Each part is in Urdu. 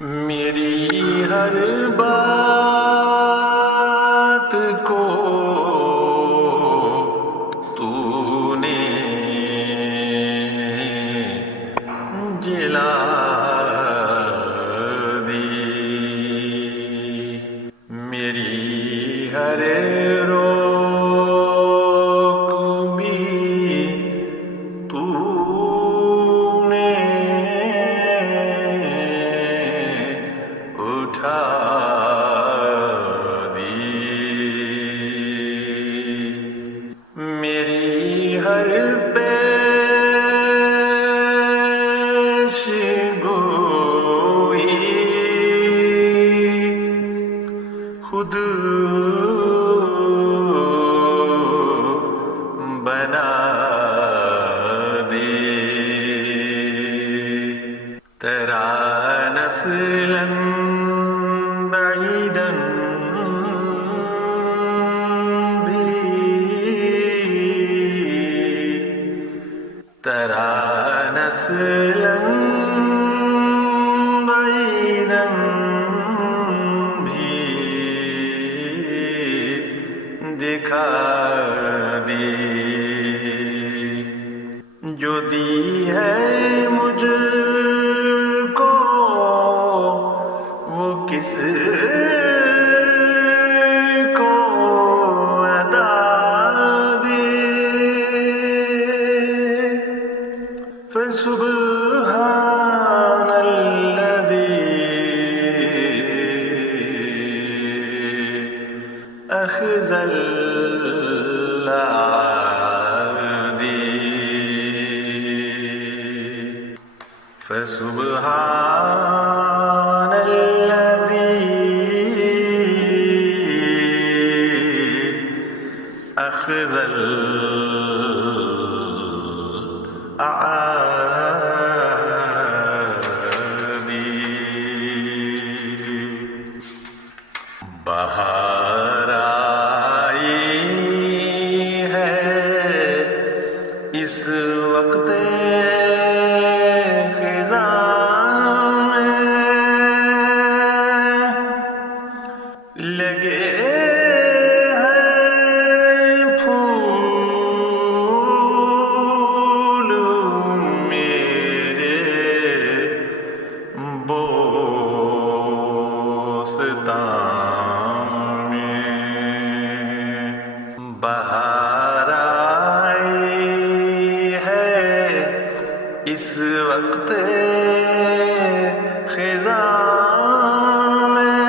میری ہر بات کو تو نے جلا دی، میری ہر روک بھی تو نے اٹھا دی، میری ہر پیش گوئی خود بنا دی، تیرا نسلاً بعیداً بھی تیرا نسلاً بعیداً بھی دکھا دی، جو دی ہے مجھ کو وہ کس کو عطا دی، فسبحان الذی اخذ فسبحان الذی أخذ الأعادي. بہار آئی ہے اس وقت خزاں میں، لگے ہیں پھول میرے بوستان میں. بہار آئی ہے اس وقت خزاں میں،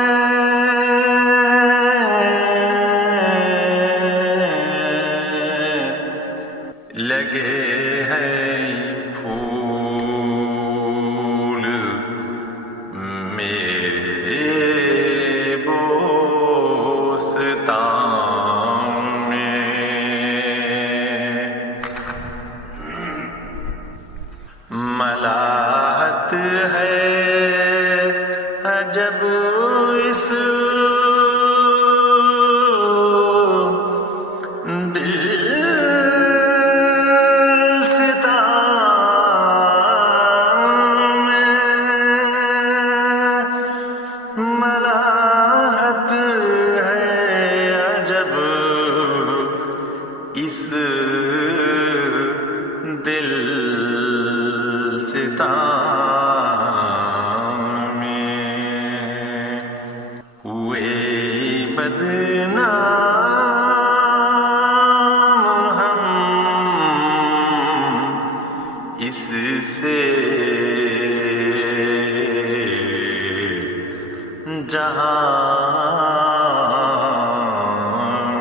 لگے ہیں پھول میرے بوستان میں. ملاحت ہے عجب اس ملاحت ہے عجب اس دل ستاں میں. ہوئے بدنام ہم اس سے جہاں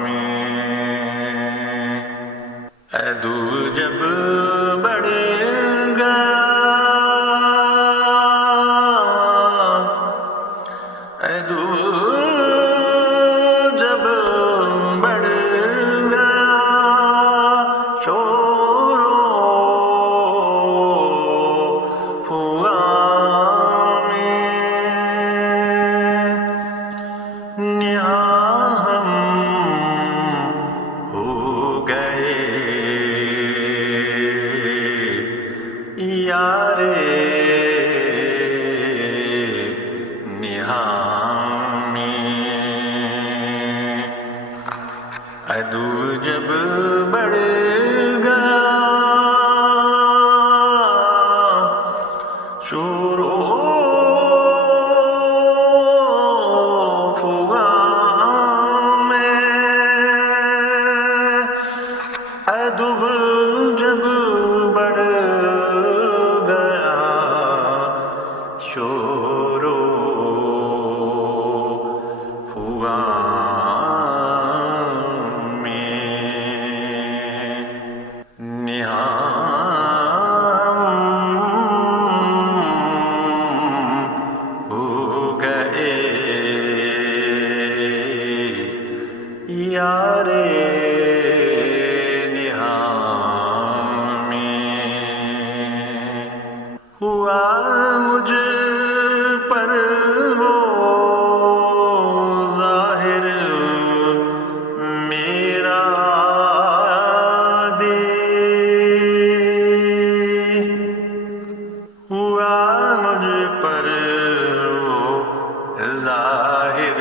میں. عدو جب بڑھ گیا، عدو جب بڑھ گیا، شور و فغاں میں، فغاں میں ادب جب بڑھ گیا شور و فغاں میں نیام ہو گئے یار نیام میں ہوا مجھ پر وہ ظاہر میرا ہوا مجھ پر وہ ظاہر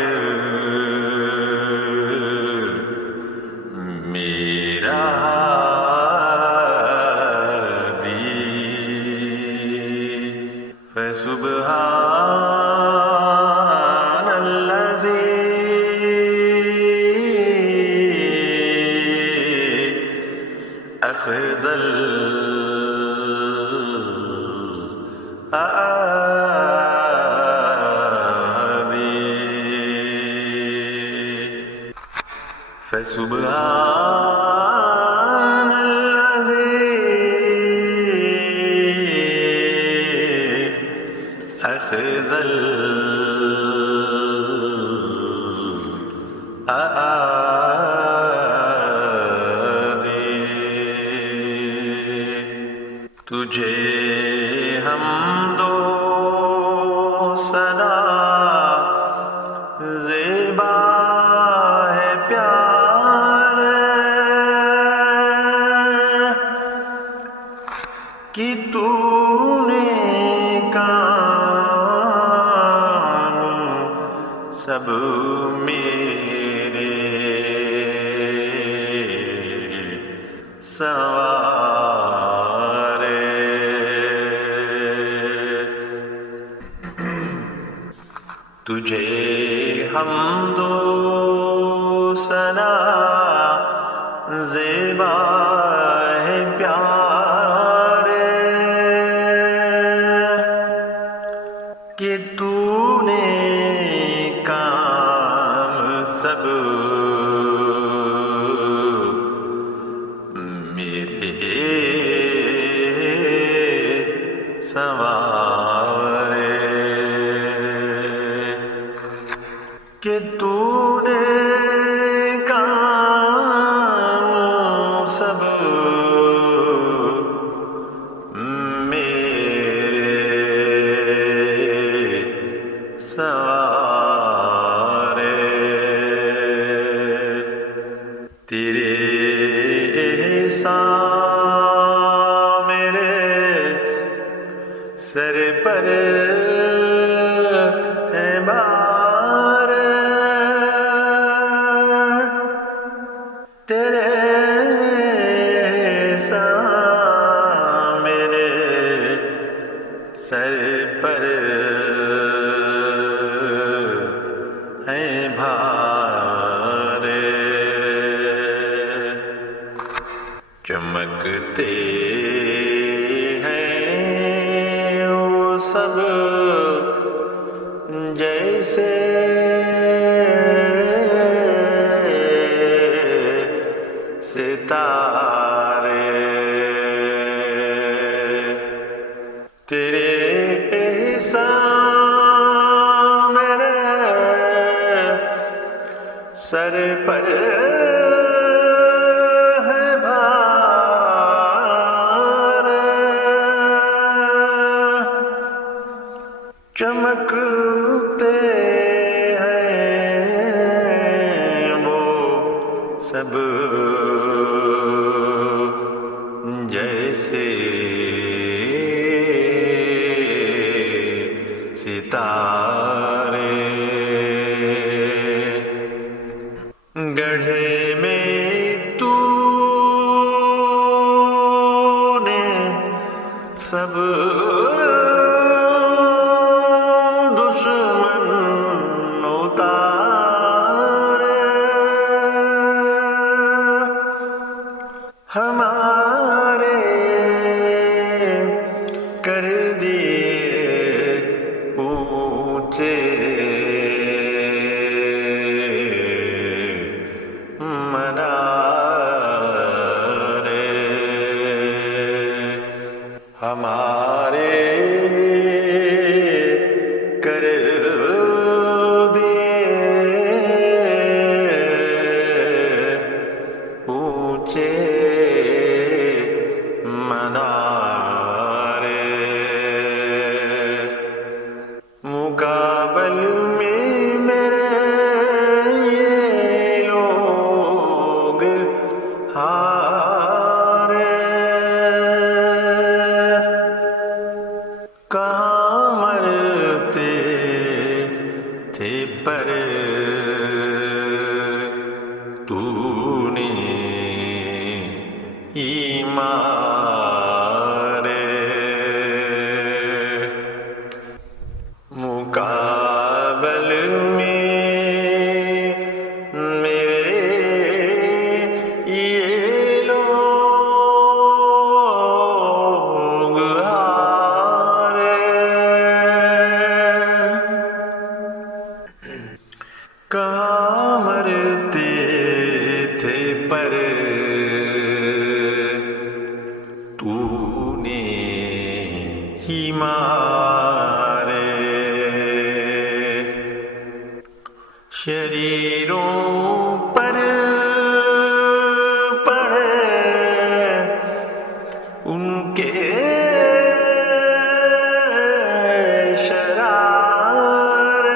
میرا دی فسبحان الذی اخذ فسبحان الذی أخذ الأيادي تجھے حمد و ثنا زیبا ہے پیار کہ تو نے کام سب میرے سوارے تجھے حمد و ثنا زیبا ہے پیار کہ تو نے کام سب میرے سوارے کہ تو نے کام سب میرے سوارے تیرے احسان میرے سر پر ہے بار تیرے احسان میرے سر پر ہے بھار چمکتے ہیں وہ سب جیسے ستارے تیرے احسان میرے سر پر ہے بھار چمکتے ہیں وہ سب جیسے ستارے گڑھے میں تو نے سب اونچے منارے ہمارے کر دیے اونچے منارے مقابل میں میرے یہ لوگ ہارے کہاں مرتے تھے پر تو نے مارے مقابل میں میرے یہ لوگ ہارے کہاں مرتے تھے پر تو نے ہی مارے شریروں پر پڑے ان کے شرارے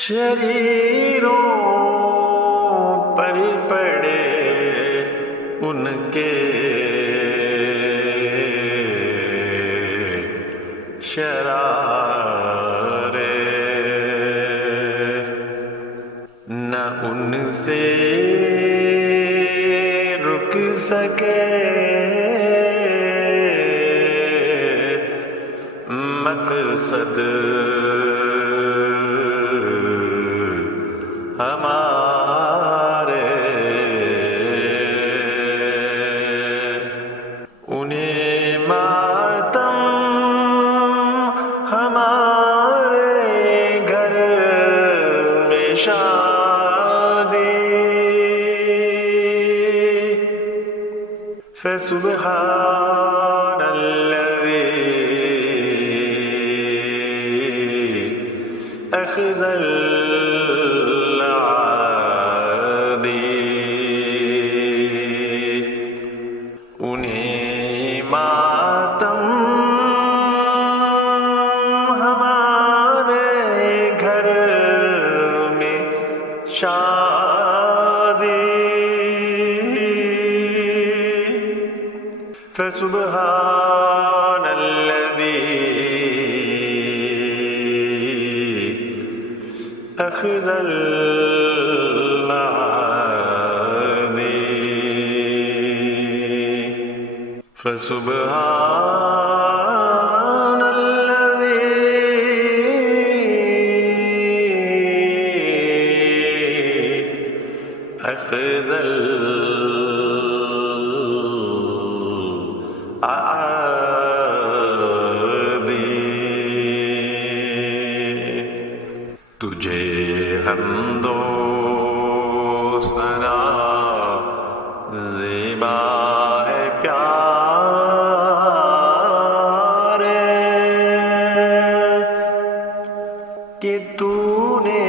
شریروں پر پڑے ان کے شرارے نہ ان سے رک سکے مقصد ہمارے انہیں ماتم ہمارے گھر میں شادی فسبحان الذی اخذ انہیں ماتم ہمارے گھر میں شادی فسبحان الذی اخذ فسبحان الذی أخذ الأعادي تجھے حمد و ثنا زیبا ہے پیارے کہ تو نے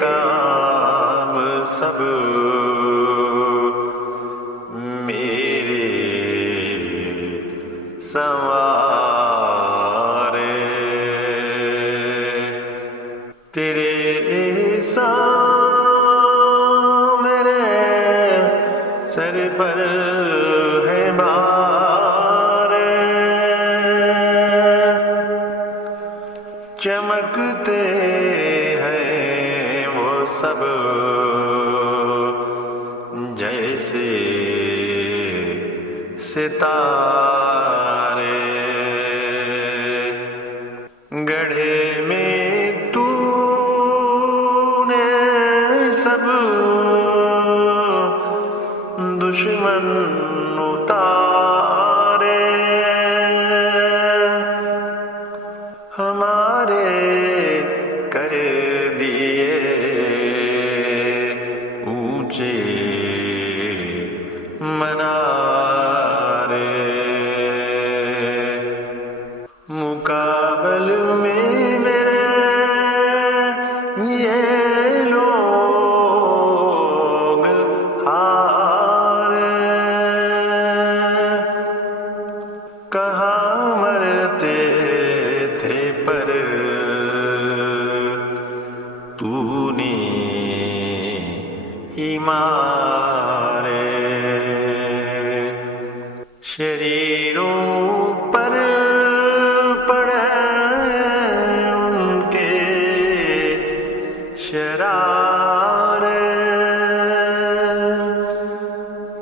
کام سب میرے سنوارے تیرے احسان میرے سر پر ہے بارے چمکتے ہیں وہ سب جیسے ستارے گڑھے میں تو نے سب دشمن اتارے کابل میں میرے یہ لوگ ہارے، کہاں مرتے تھے پر تو نے ہی مارے، شریروں پر پڑے ان کے شرارے،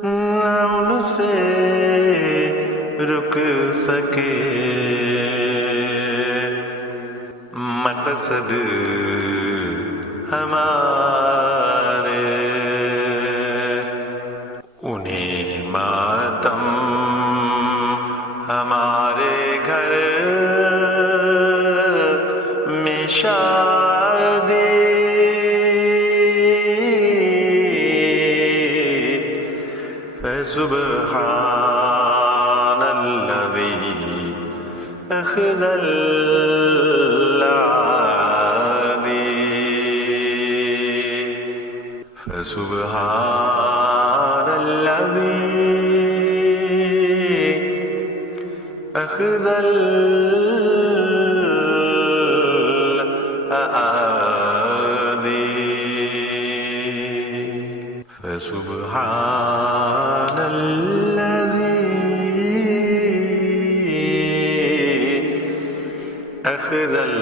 نہ ان سے رک سکے مقصد ہمارے، انہیں ماتم ہمارے گھر میں شادی، فسبحان الذی اخزل فسبحان الذی اخزل فسبحان الذی اخزل